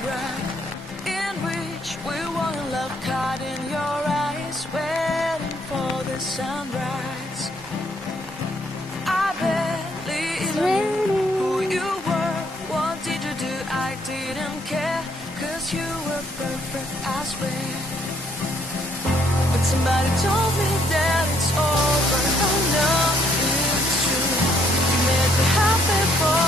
photograph in which we were in love, caught in your eyes, waiting for the sunrise. I barely even knew who you were. What did you do? I didn't care, 'cause you were perfect, I swear. But somebody told me that it's over. Oh no, it's true. You made me happy for